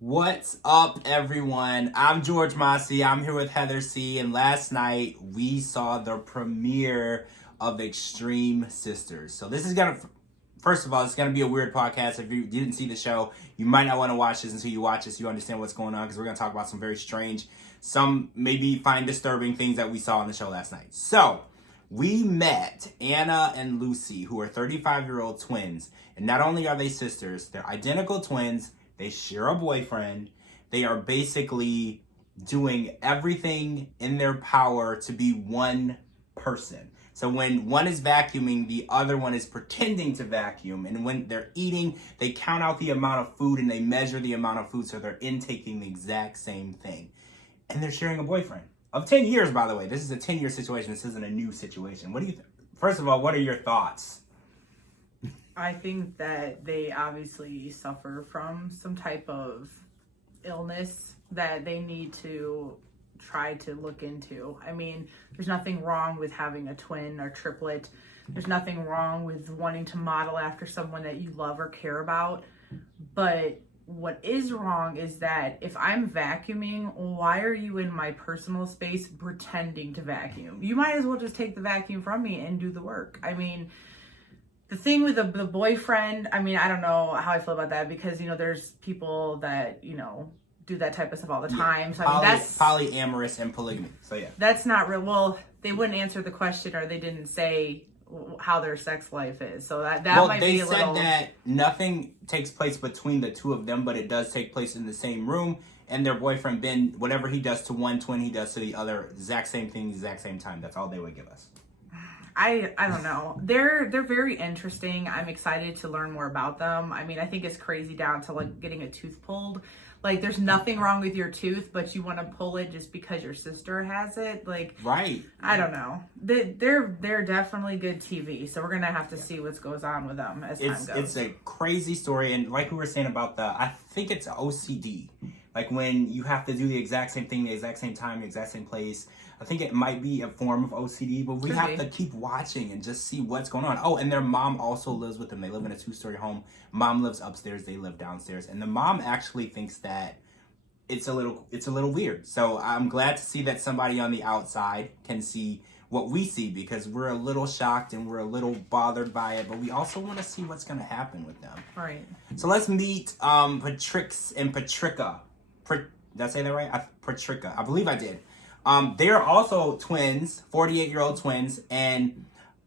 What's up, everyone? I'm George Mossey. I'm here with Heather C. And last night we saw the premiere of Extreme Sisters. So this is first of all, it's gonna be a weird podcast. If you didn't see the show, you might not want to watch this until you watch this. So you understand what's going on, because we're gonna talk about some very strange, some maybe find disturbing things that we saw on the show last night. So we met Anna and Lucy, who are 35-year-old twins. And not only are they sisters, they're identical twins. They share a boyfriend. They are basically doing everything in their power to be one person. So when one is vacuuming, the other one is pretending to vacuum. And when they're eating, they count out the amount of food and they measure the amount of food, so they're intaking the exact same thing. And they're sharing a boyfriend. Of 10 years, by the way. This is a 10-year situation. This isn't a new situation. What do you think? First of all, what are your thoughts? I think that they obviously suffer from some type of illness that they need to try to look into. I mean, there's nothing wrong with having a twin or triplet. There's nothing wrong with wanting to model after someone that you love or care about. But what is wrong is that if I'm vacuuming, why are you in my personal space pretending to vacuum? You might as well just take the vacuum from me and do the work. I mean, the thing with the boyfriend, I mean, I don't know how I feel about that, because, there's people that, do that type of stuff all the time. So I mean, that's polyamorous and polygamy. So yeah. That's not real. Well, they wouldn't answer the question, or they didn't say how their sex life is. So that might be a little... They said that nothing takes place between the two of them, but it does take place in the same room. And their boyfriend, Ben, whatever he does to one twin, he does to the other. Exact same thing, exact same time. That's all they would give us. I don't know. They're very interesting. I'm excited to learn more about them. I mean, I think it's crazy down to like getting a tooth pulled. Like, there's nothing wrong with your tooth, but you want to pull it just because your sister has it. Like, right. I don't know. They're definitely good TV. So we're gonna have to see what goes on with them as time goes. It's a crazy story, and like we were saying about I think it's OCD. Like when you have to do the exact same thing, the exact same time, the exact same place. I think it might be a form of OCD, but we have to keep watching and just see what's going on. Oh, and their mom also lives with them. They live in a 2-story home. Mom lives upstairs. They live downstairs. And the mom actually thinks that it's a little weird. So I'm glad to see that somebody on the outside can see what we see, because we're a little shocked and we're a little bothered by it, but we also want to see what's going to happen with them. Right. So let's meet Patrix and Patricia. Did I say that right? Patricia. I believe I did. They are also twins, 48-year-old twins, and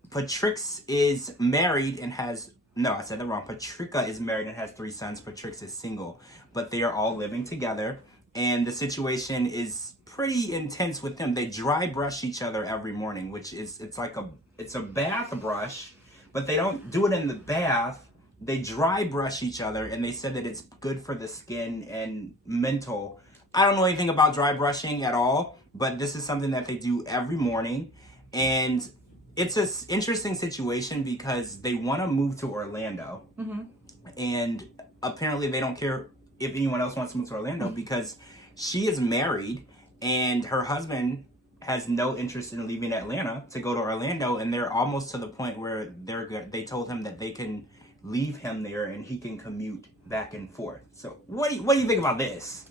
Patrix is married and has... No, I said that wrong. Patricia is married and has 3 sons. Patrix is single, but they are all living together, and the situation is pretty intense with them. They dry brush each other every morning, which is, it's a bath brush, but they don't do it in the bath. They dry brush each other, and they said that it's good for the skin and mental. I don't know anything about dry brushing at all, but this is something that they do every morning. And it's an interesting situation because they want to move to Orlando. Mm-hmm. And apparently they don't care if anyone else wants to move to Orlando, because she is married and her husband has no interest in leaving Atlanta to go to Orlando. And they're almost to the point where they told him that they can leave him there and he can commute back and forth. So what do you think about this?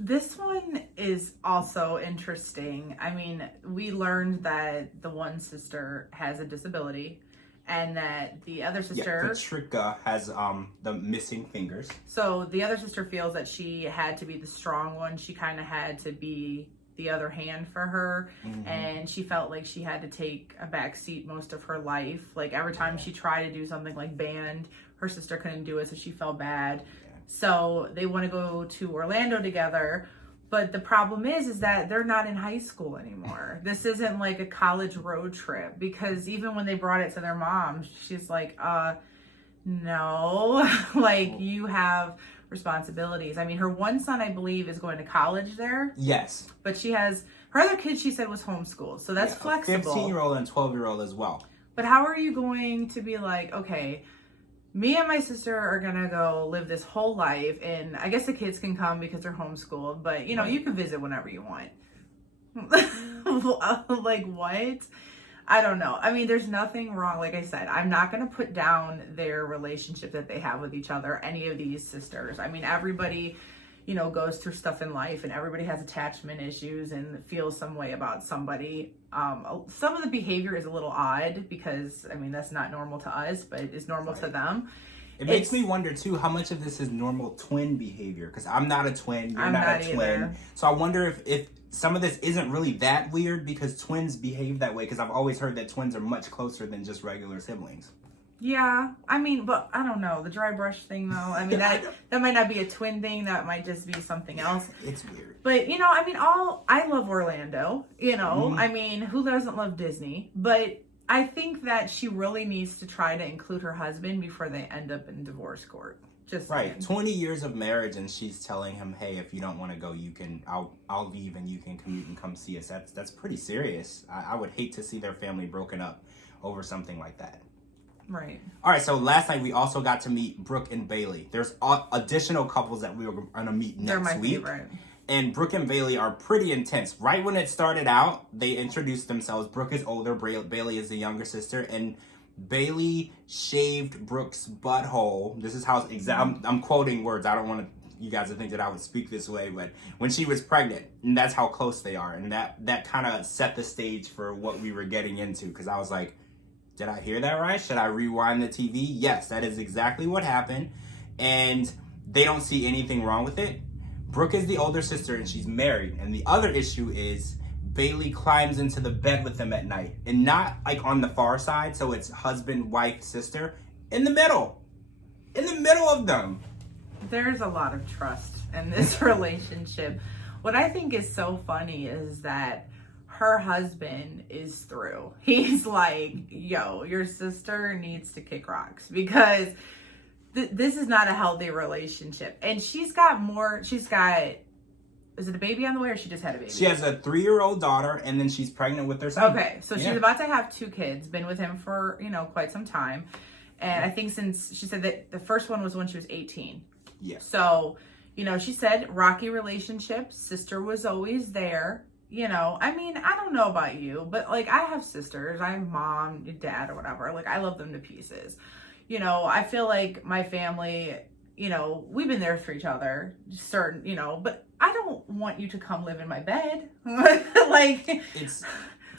This one is also interesting. I mean, we learned that the one sister has a disability and that the other sister... Yeah, Patricia has the missing fingers. So the other sister feels that she had to be the strong one. She kind of had to be the other hand for her. Mm-hmm. And she felt like she had to take a back seat most of her life. Like every time she tried to do something like band, her sister couldn't do it, so she felt bad. So they want to go to Orlando together, but the problem is that they're not in high school anymore. This isn't like a college road trip, because even when they brought it to their mom, she's like, no, like you have responsibilities. I mean, her one son, I believe, is going to college there. Yes. But she has, her other kid, she said, was homeschooled. So that's flexible. 15-year-old and 12-year-old as well. But how are you going to be like, okay, me and my sister are gonna go live this whole life, and I guess the kids can come because they're homeschooled, but you can visit whenever you want. Like what? I don't know. I mean, there's nothing wrong. Like I said, I'm not going to put down their relationship that they have with each other, any of these sisters. I mean, everybody, goes through stuff in life, and everybody has attachment issues and feels some way about somebody. Some of the behavior is a little odd because, I mean, that's not normal to us, but it's normal to them. It makes me wonder, too, how much of this is normal twin behavior? Because I'm not a twin. You're not a twin. Either. So I wonder if some of this isn't really that weird because twins behave that way. Because I've always heard that twins are much closer than just regular siblings. Yeah. I mean, but I don't know. The dry brush thing, though. I mean, that might not be a twin thing. That might just be something else. It's weird. But, I mean, I love Orlando. I mean, who doesn't love Disney? But I think that she really needs to try to include her husband before they end up in divorce court. Just right. saying. 20 years of marriage, and she's telling him, "Hey, if you don't want to go, I'll leave, and you can commute and come see us." That's pretty serious. I would hate to see their family broken up over something like that. Right. All right. So last night we also got to meet Brooke and Bailey. There's additional couples that we were going to meet next week. They're my favorite. And Brooke and Bailey are pretty intense. Right when it started out, they introduced themselves. Brooke is older, Bailey is the younger sister, and Bailey shaved Brooke's butthole. This is how I'm quoting words. I don't want you guys to think that I would speak this way, but when she was pregnant, and that's how close they are. And that kind of set the stage for what we were getting into, because I was like, did I hear that right? Should I rewind the TV? Yes, that is exactly what happened. And they don't see anything wrong with it. Brooke is the older sister and she's married. And the other issue is Bailey climbs into the bed with them at night. And not like on the far side, so it's husband, wife, sister. In the middle. In the middle of them. There's a lot of trust in this relationship. What I think is so funny is that her husband is through. He's like, yo, your sister needs to kick rocks because this is not a healthy relationship. And is it a baby on the way or she just had a baby? She has a 3-year-old daughter and then she's pregnant with her son. Okay, so she's about to have 2 kids, been with him for, quite some time. And I think since she said that the first one was when she was 18. Yeah. So, she said rocky relationship, sister was always there. I mean, I don't know about you, but like I have sisters, I have mom, dad or whatever. Like I love them to pieces. I feel like my family, we've been there for each other, certain, but I don't want you to come live in my bed. Like it's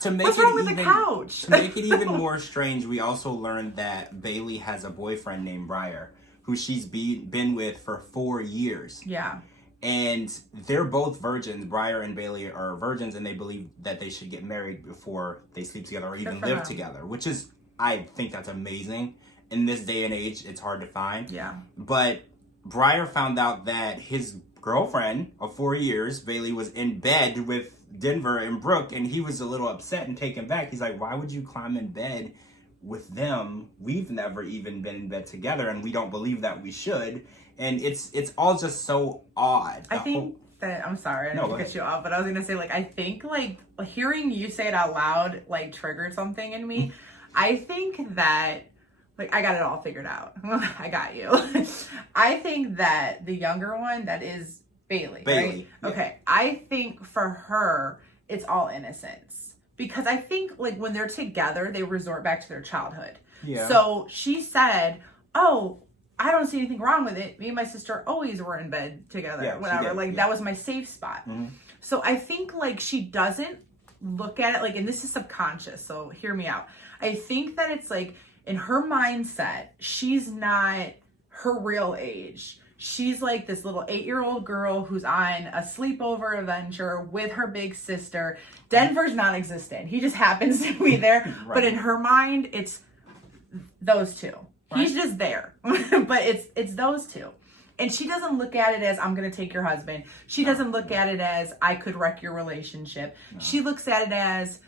to make what's it wrong with even, the couch? To make it even more strange, we also learned that Bailey has a boyfriend named Briar, who she's been with for 4 years. Yeah. And they're both virgins. Briar and Bailey are virgins, and they believe that they should get married before they sleep together or even live together, which is, I think that's amazing. In this day and age, it's hard to find. Yeah. But Briar found out that his girlfriend of 4 years, Bailey, was in bed with Denver and Brooke, and he was a little upset and taken back. He's like, why would you climb in bed with them? We've never even been in bed together, and we don't believe that we should. And it's all just so odd. I think that, I'm sorry, I didn't cut you off, but I was going to say, like, I think, like, hearing you say it out loud, like, triggered something in me. I think that, like, I got it all figured out. I got you. I think that the younger one, that is Bailey, right? Yeah. Okay. I think for her, it's all innocence. Because I think, like, when they're together, they resort back to their childhood. Yeah. So she said, oh, I don't see anything wrong with it. Me and my sister always were in bed together, whatever. Like, that was my safe spot. Mm-hmm. So I think, like, she doesn't look at it, like, and this is subconscious, so hear me out. I think that it's, like, in her mindset, she's not her real age. She's, like, this little 8-year-old girl who's on a sleepover adventure with her big sister. Denver's non-existent. He just happens to be there. Right. But in her mind, it's those two. Right. He's just there, but it's those two. And she doesn't look at it as, I'm going to take your husband. She doesn't look at it as, I could wreck your relationship. No. She looks at it as,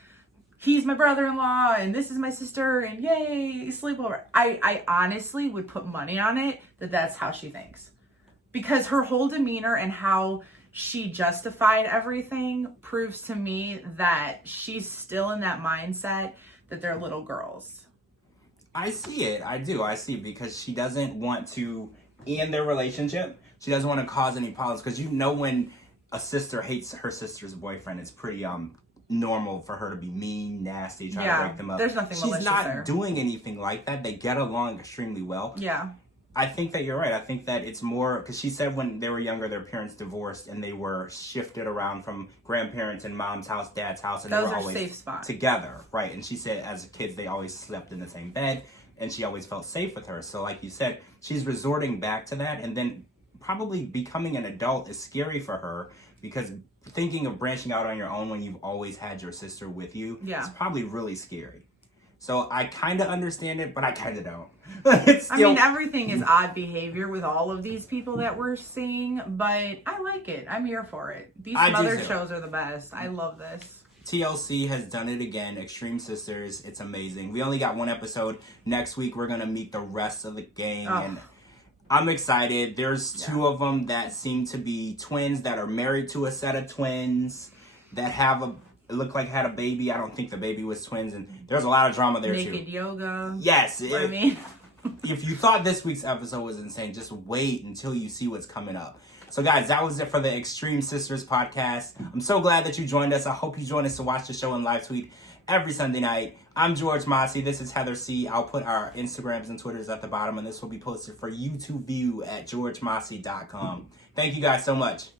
he's my brother-in-law and this is my sister and yay, sleepover. I honestly would put money on it that that's how she thinks. Because her whole demeanor and how she justified everything proves to me that she's still in that mindset that they're little girls. I see it. I do. I see it because she doesn't want to end their relationship. She doesn't want to cause any problems because when a sister hates her sister's boyfriend, it's pretty normal for her to be mean, nasty, trying to break them up. There's nothing She's malicious not there. doing anything like that. They get along extremely well. Yeah. I think that you're right. I think that it's more because she said when they were younger, their parents divorced and they were shifted around from grandparents and mom's house, dad's house, and Those they were are always safe spots. together, right? And she said as kids they always slept in the same bed, and she always felt safe with her. So, like you said, she's resorting back to that, and then probably becoming an adult is scary for her because thinking of branching out on your own when you've always had your sister with you is probably really scary. So I kind of understand it, but I kind of don't. I mean, everything is odd behavior with all of these people that we're seeing, but I like it. I'm here for it. These mother shows are the best. I love this. TLC has done it again. Extreme Sisters. It's amazing. We only got one episode. Next week, we're going to meet the rest of the gang. And I'm excited. There's two of them that seem to be twins that are married to a set of twins that have it looked like had a baby. I don't think the baby was twins, and there's a lot of drama there too. Naked yoga. Yes. I mean, if you thought this week's episode was insane, just wait until you see what's coming up. So guys, that was it for the Extreme Sisters podcast. I'm so glad that you joined us. I hope you join us to watch the show in live tweet every Sunday night. I'm George Mossey. This is Heather C. I'll put our Instagrams and Twitters at the bottom, and this will be posted for you to view at georgemossey.com. Thank you guys so much.